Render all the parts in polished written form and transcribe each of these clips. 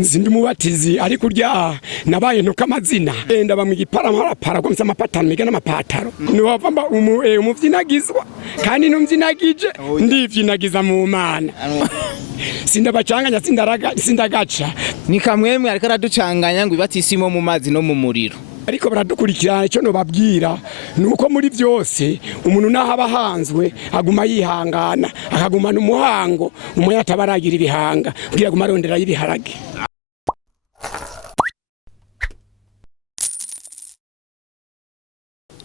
Nzindi umubatizi ariko urya nabaye ntuka amazina enda bamwe igiparamara para komisa amapatano mega n'amapataro niho bava umuvyinagizwa kandi numvyinagije ndivyinagiza mu Mana sindabacanganya sindagaca ni kamwemwe ariko araducanganya ngo ibatisimo mu mazi no mu muriro ariko baradukurikirana icyo no babwira nuko muri byose umuntu nahaba hanzwe aguma yihangana akagumana umuhango umuyata baragira ibihanga kugira aguma arondera y'ibiharage.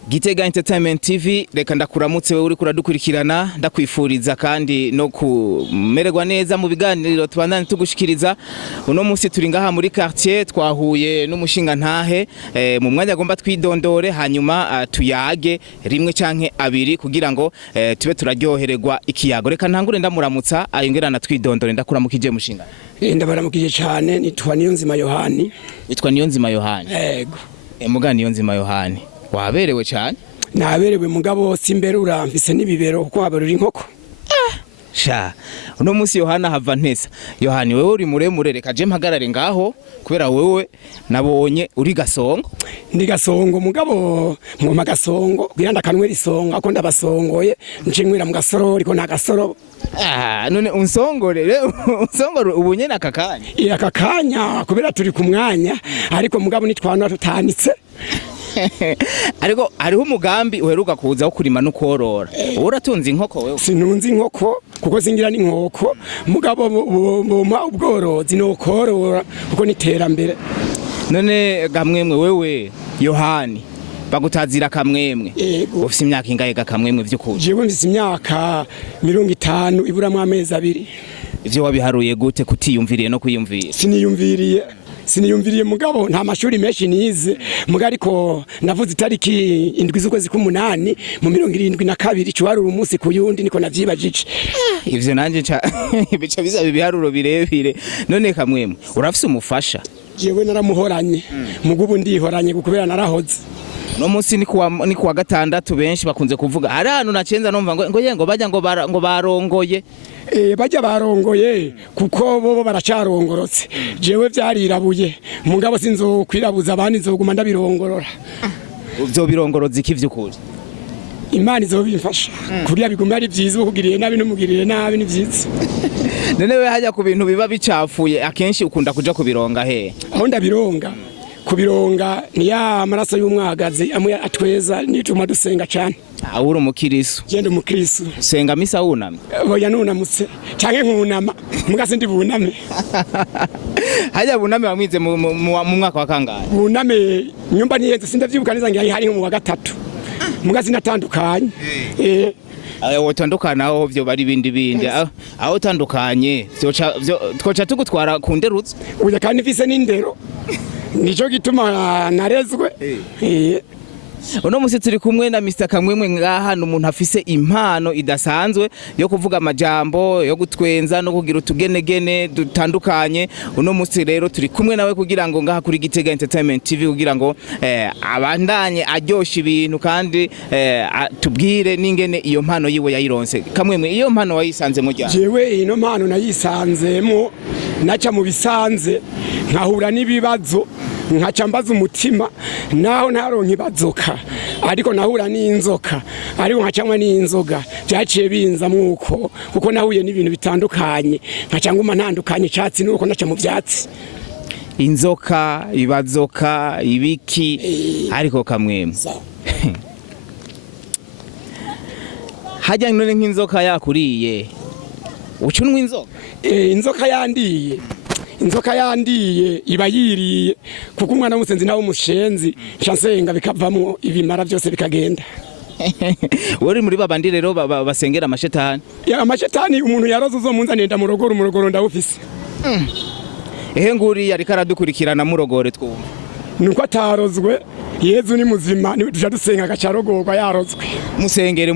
GITEGA-Ent TV reka ndakuramutse wewe uri kuradukurikirana ndakwifuriza kandi no kumererwa neza mu biganiro tubandane tugushikiriza. Uno munsi turi ngaha muri quartier twahuye n'umushinga ntahe mu mwanya agomba twidondore hanyuma tuyage rimwe canke abiri kugira ngo tube turaryohererwa ikiyago. Reka ntangure ndamuramutsa ayongerana twidondore ndakuramukije mushinga. Ndabaramukije cyane nitwa Niyonzima Yohani. Nitwa Niyonzima Yohani. Yego. Muga Niyonzima Yohani. Waberewe cyane? Naberewe mugabo simbere uramfise n'ibibero kuko haberura inkoko. Sha uno munsi Yohana hava ntesa. Yohani wewe uri muremure reka je mpagarare ngaho kubera wewe nabonye uri gasongo. Ndi gasongo mugabo mwoma gasongo biranda kanwera isonga ko ndabasongoye ncinywira mu gasorori ko nta gasoro. None unsongorere unsongoro ubunye nakakanya. Akakanya kubera turi ku mwanya ariko mugabo nitwana tutanitse. Ariko hariho umugambi uheruka kuza wo kurima no korora. Uratunze inkoko wewe? Sinunze inkoko kuko singira n'inkoko mugabo bompa ubworozi no korora kuko niterambere. None gamwemwe wewe Yohani bagutazira kamwemwe ufise imyaka ingahe gakamwemwe vy'ukuri? Jewe mfise imyaka 50 iburamwe amezi abiri. Ivyo wabiharuye gute kutiyumviriye no kwiyumvira? Siniyumviriye mugabo nta mashuri menshi nize muga ariko navuze itariki indwi z'ukwezi k'umunani mu 72 cywarura umunsi kuyundi niko navyibajije. Ivyo nanje bica bizaba ibiharuro birebire. None kamwemwe urafise umufasha? Jewe naramuhoranye mugubu ndihoranye kubera narahoze. No munsi ni kuwa gatandatu benshi bakunze kuvuga ari hano nacenza numva ngo yengo bajya ngo barongoye. Bajya barongoye kuko bo baracarongorotse. Jewe vyarirabuye mugabo sinzokwirabuza abandi nzoguma ndabirongorora. Uvyo birongoroza iki vy'ukuri? Imana izobimfasha kuriya bigumya ari byiza ukugiriye nabi n'umugiriye nabi ni byiza. None we hajya ku bintu biba bicafuye akenshi ukunda kuja kubironga he? Aho ndabironga kubironga ni ya maraso y'umwagazi amwe atweza nituma dusenga cyane. Awuri umukirisu? Gende umukirisu. Senga misa wunamye? Oya nunamutse canke nkunama mugase ndi buname. Hajya buname wamwize mu mwaka wa kangahe? Buname nyumba niyenze sindavyibuka neza ngiye hari mu wa gatatu. Mugase natandukanye. Wotandukana aho byo bari bindi aho utandukanye twoca tugutwara ku nderutse. Uya kandi mfise n'indero. Nico gituma narezwe. Uno musi turi kumwe na Mr. Kamwemwe ngaha n'umuntu afise impano idasanzwe yo kuvuga amajambo yo gutwenza no kugira utugenegene dutandukanye. Uno musi rero turi kumwe nawe kugira ngo ngaha kuri GITEGA-Ent TV kugira ngo abandanye aryosha ibintu kandi tubwire n'ingene iyo mpano yiwe yayironse. Kamwemwe iyo mpano wayisanze mu rya? Jewe ino mpano nayisanzemo naca mu bisanze nkahura n'ibibazo nkaca mbaza umutima naho ntaronka ibazoka ariko nahura n'inzoka ariko nkacamwa n'inzoga byaciye binza muko kuko nahuye n'ibintu bitandukanye nkaca nguma ntandukanye cyatsi nuko naca mu byatsi. Inzoka ibazoka ibiki ariko kamwemwe hajya none nk'inzoka yakuriye ucunwa inzoka? Inzoka yandiye. Inzoka yandiye iba yiriye kuko umwana w'umusenzi nawo mushenzi ncansenga bikavamo ibimara byose bikagenda. Wori muri babandi rero basengera amashetani? Ya amashetani umuntu yaroze uzomunzanira ndamurogoro ndawufise. Ehe nguri yari karadukurikirana murogore twumva. Nuko atarozwe Yezu ni muzima tuja dusenga gacarogorwa yarozwe. Musengere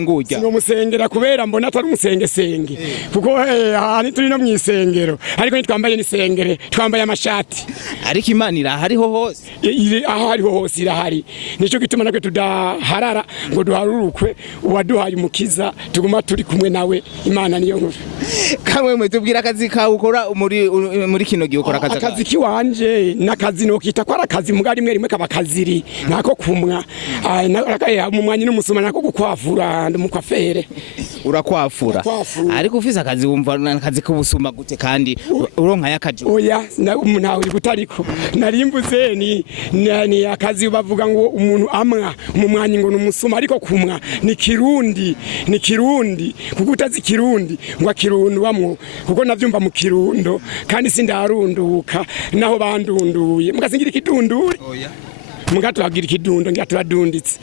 ngurya. Singo musengera kubera mbona atari umusengesenge. Kuko hani turi no mwisengero ariko nitwambaye nisengere twambaye amashati. Ariko Imana irahariho hose. Aho hariho hose irahari. Nico gituma nakwe tudaharara ngo duharurukwe uwaduhaye umukiza tuguma turi kumwe nawe Imana niyo nkuru. Kamwe tubwira akazi kawe ukora muri kino gihe ukora akazi kiwanje nakazi no kita kwa akazi mugari rimwe kaba kaziri nako kumwa mu mwanya n'umusuma nako gukwafura ndumukwafere urakwafura ariko ufise akazi wumva akazi k'ubusuma gute kandi uronka yakaje oya ntawe uri gutariko narimbuze ni akazi bavuga ngo umuntu amwa mu mwanya ngo n'umusuma ariko kumwa ni kirundi kuko utazi kirundi ngo kirundo wamwo kuko navyumva mu kirundo kandi sindarunduka naho bandunduye mugasingira ikidunduri oya mugato agira ikidundo ngira turadunditse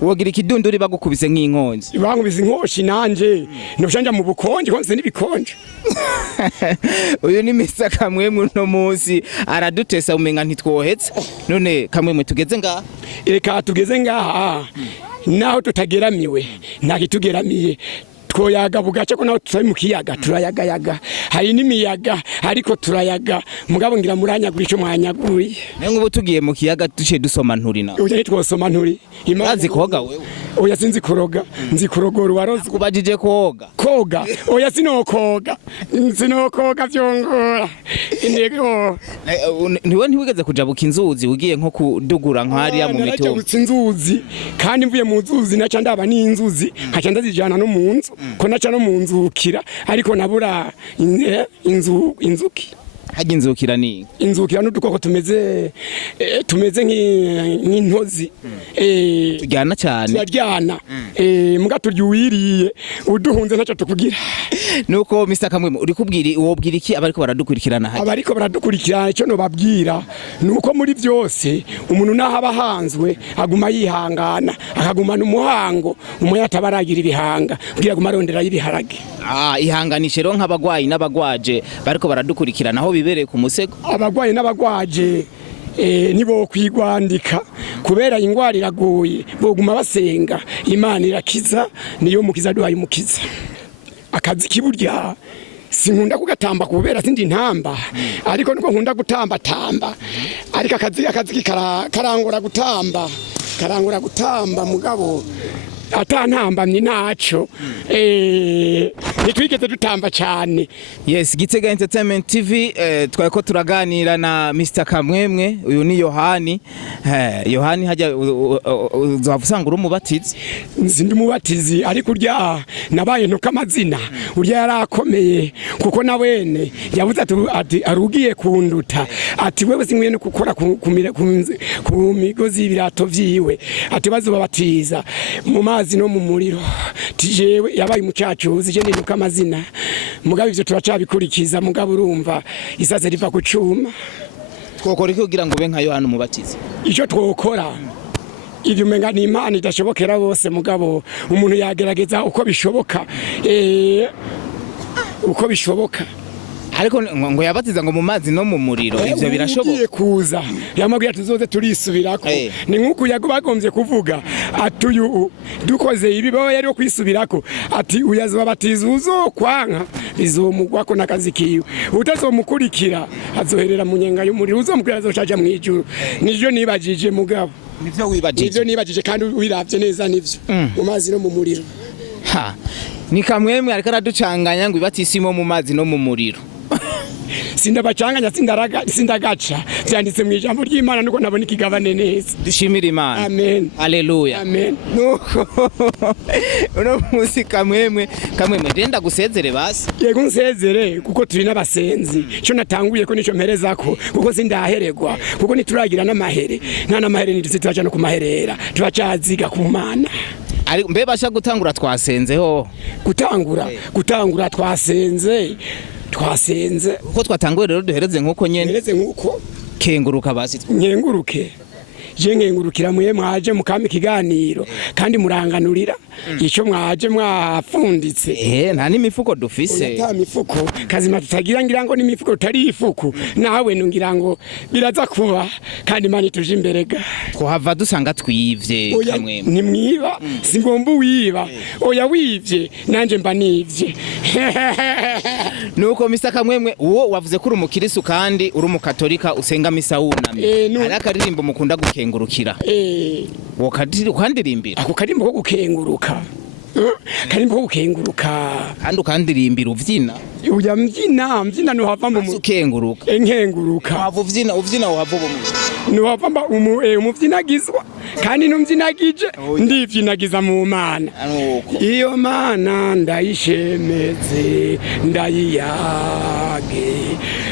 wogira ikidunduri bagukubise nk'inkonzi bankubise inkoshi nanje noshanja mu bukonje konse nibikonje uyu ni Mr. Kamwemwe no munsi aradutesa umenga ntitwohetse none Kamwemwe tugeze ngaha reka tugeze ngaha naho tutageramiwe nakitugeramiye twoyaga bugace ko naho turi mu kiyaga turayagayaga hari n'imiyaga ariko turayaga mugabo ngira muranyagura ico mwanyaguye nengo ubu tugiye mu kiyaga duce dusoma nturi nawe uje twosoma nturi imazi koga wewe oya sinzi kuroga nzi kurogora warozi kubajije koga oya sinokoga vyongora intego niwe ntiwigeze kujabuka inzuzi ugiye nko kudugura nk'ariya mu mitumba inzuzi kandi mvuye mu nzuzi naca ndaba n'inzuzi nkaca ndazijana no mu nzu ko naca no mu nzukira ariko nabura inzuki haje inzukira ni inzukira n'udukoko tumeze nk'intozi tujyana cyane tujyana muga turyuwiriye uduhunze ntacyo tukugira nuko Mr. Kamwemwe uri kubwira wobwira iki abariko baradukurikirana haje abariko baradukurikirana cyo no babwira nuko muri byose umuntu nahaba hanzwe aguma yihangana akagumana umuhango umuyata baragira ibihanga kugira aguma arondera y'ibiharage ihanganishe ro nk'abagwayi n'abagwaje bariko baradukurikirana aho bibereye ku musego abagwayi n'abagwaje nibo kwigwandika kubera ingwara iragoye boguma basenga Imana irakiza niyo mukiza duhaye umukiza akazi kiburya sinkunda kugatamba kubera sindi ntamba ariko niko nkunda gutamba ariko akazi karangora gutamba mugabo atantambamye naco nitwigeze dutamba cyane. Yes, GITEGA-Ent TV twako turaganira na Mr. Kamwemwe, uyu ni Yohani. Yohani hajya uzavusanga uri umubatizi. Nzindi umubatizi ariko urya nabaye ntuka amazina urya yarakomeye kuko nawene yavuze ati arugiye kunduta ati wewe singwene gukora ku migozi y'ibirato vyiwe ati bazobabatiza mu mazi no mu muriro tijewe yabaye umucacuzi je ntuka amazina mugabo ivyo turacabikurikiza mugabo urumva isaze riva ku cuma twokora iki kugira ngo be nka Yohani umubatizi ico twokora ivyo umenga ni Impano idashobokera bose mugabo umuntu yagerageza uko bishoboka ariko ngo yabatiza ngo mu mazi no mu muriro ivyo birashoboka ugiye kuza yamabwiye tuzoze turisubirako ni nkuko yagobagombye kuvuga atuyu dukoze ibibaho yari kwisubirako ati uyazobabatiza uzokwanka bizomugwako nakazi kiyo utazomukurikira azoherera mu nyenga y'umuriro uzomukira azoshaja mu ijuru nivyo nibajije mugabo nivyo nibajije kandi wiravye neza nivyo mu mazi no mu muriro ni Kamwemwe ariko araducanganya ngo ibatisimo mu mazi no mu muriro sindabacanganya sindagaca byanditse mu ijambo ry'Imana nuko nabona ikigabane neza dushimira Imana amen haleluya amen nuko uno musi Kamwemwe ndenda gusezere basi yego nsezere kuko turi n'abasenzi cyo natanguye ko nico mperezako kuko sindaheregwa kuko nituragira n'amahere nta n'amahere nidise turaca no kumaherera turacaziga ku Mana ari mbe basha gutangura twasenzeho gutangura twasenze uko twatanguye rero duhereze nkuko nyene hereze nkuko kenguruka basi nkenguruke je nkengurukira mwaje mukama ikiganiro kandi muranganurira ico mwaje mwafunditse nta n'imifuko dufise nta mifuko kazima tutagira ngira ngo n'imifuko utari ifuku nawe nungira ngo biraza kuba kandi Imana ituje imberega kuhava dusanga twivye Kamwemwe ni mwiba singomba wiba oya wivye nanje mba nivye nuko Mr. Kamwemwe uwo wavuze ko uri umukirisu kandi uri umukatolika usenga misa wunamye hari akaririmbo mukunda gukengurukira wo kadirimbira ako karimbo ko gukenguruka karimbo ukenguruka kandi ukandirimbira uvyina uya mbyina no hava mu ukenguruka enkenguruka wava uvyina wava no hava umuvyinagizwa kandi numvyinagije ndivyinagiza mu mana iyo mana ndayishemeze ndayiyage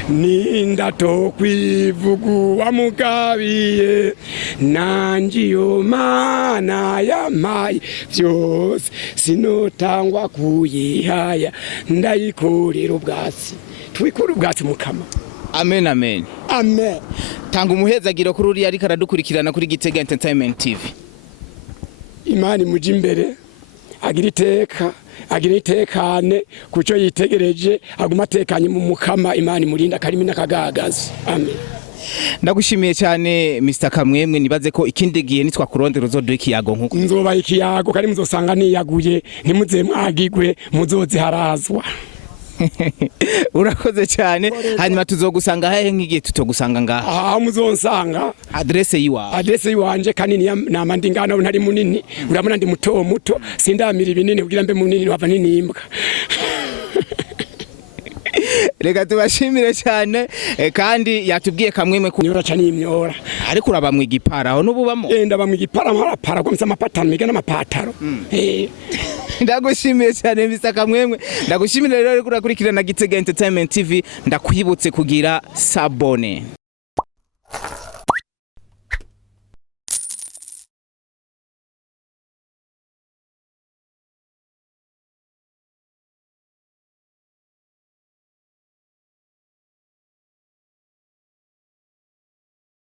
nindatokwivugu wamugabiye nanje iyo mana yamaye vyose sinotangwa kuyihaya ndayikorera ubwatsi twikora ubwatsi mukama. Amen amen amen. Tanga umuhezagiro kuri uri ariko aradukurikirana kuri GITEGA-Ent TV. Imana imuje imbere agira itekane kuco yitegereje aguma atekanye mu mukama. Imana imurinda karimi nakagagaza. Amen. Ndagushimiye cyane Mr. Kamwemwe, nibaze ko ikindi gihe nitwa kurondera uzoduha ikiyago nkuko nzoba ikiyago kandi muzosanga niyaguye ntimuze mwagigwe muzozi harazwa. Urakoze cyane. Hanyuma tuzogusanga hehe nk'igihe tutogusanga ngaha? Aha muzonsanga adresse yiwanje kanini nama ndingana ntari munini urabona ndi muto sindamira ibinini kugira mbe munini wava ninimbwa. Reka tubashimire cyane kandi yatubwiye Kamwemwe ko nyora cyane imyora ariko urabamwe igipara aho n'ububamo ndabamwe igipara marapara ko msa amapataro mige n'amapataro. Ndagushimiye cyane Mr. Kamwemwe, ndagushimire rero ariko urakurikirana GITEGA-Ent TV, ndakwibutse kugira sabone.